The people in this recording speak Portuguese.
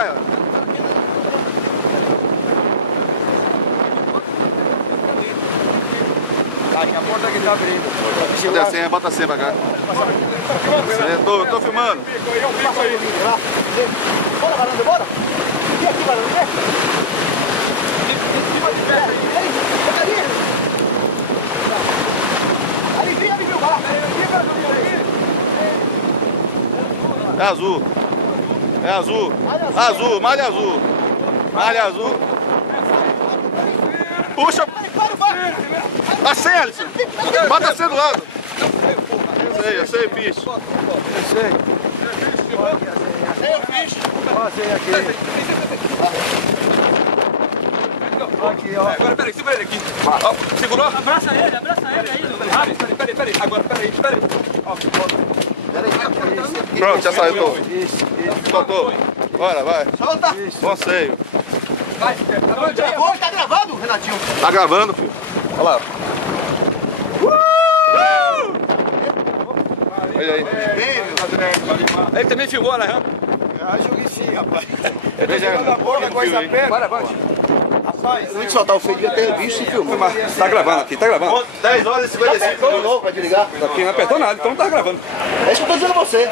cá. Acho que a porta aqui tá abrindo. Cadê a senha? Bota a senha pra cá. Tô filmando. Bora, Varanda, bora! E aqui, Varanda, vem! Ali, viu o barco! É azul. É azul. Azul, malha azul. Malha azul. Puxa. A senha, Alisson. Bota a senha do lado. Eu sei, bicho. Eu sei. Eu fiz! Ó a senha aqui. Aqui, ó. Agora, peraí, segura ele aqui. Ó, segurou? Abraça ele aí. Peraí. Agora, peraí. Ó, Pronto, já saiu. Isso. Soltou. Bora, vai. Solta! Bom seio. vai. Tá gravando, Renatinho? Tá gravando, filho. Olha lá. Olha aí. Ele também filmou, né? Acho que sim, rapaz. Veja Da porta com essa perna. Para. Rapaz, antes de soltar o feio, devia ter visto e filmado. Tá gravando aqui, tá gravando. 10 horas e 55 De novo, vai desligar. Aqui não apertou nada, então não tá gravando. É isso que eu tô dizendo a você.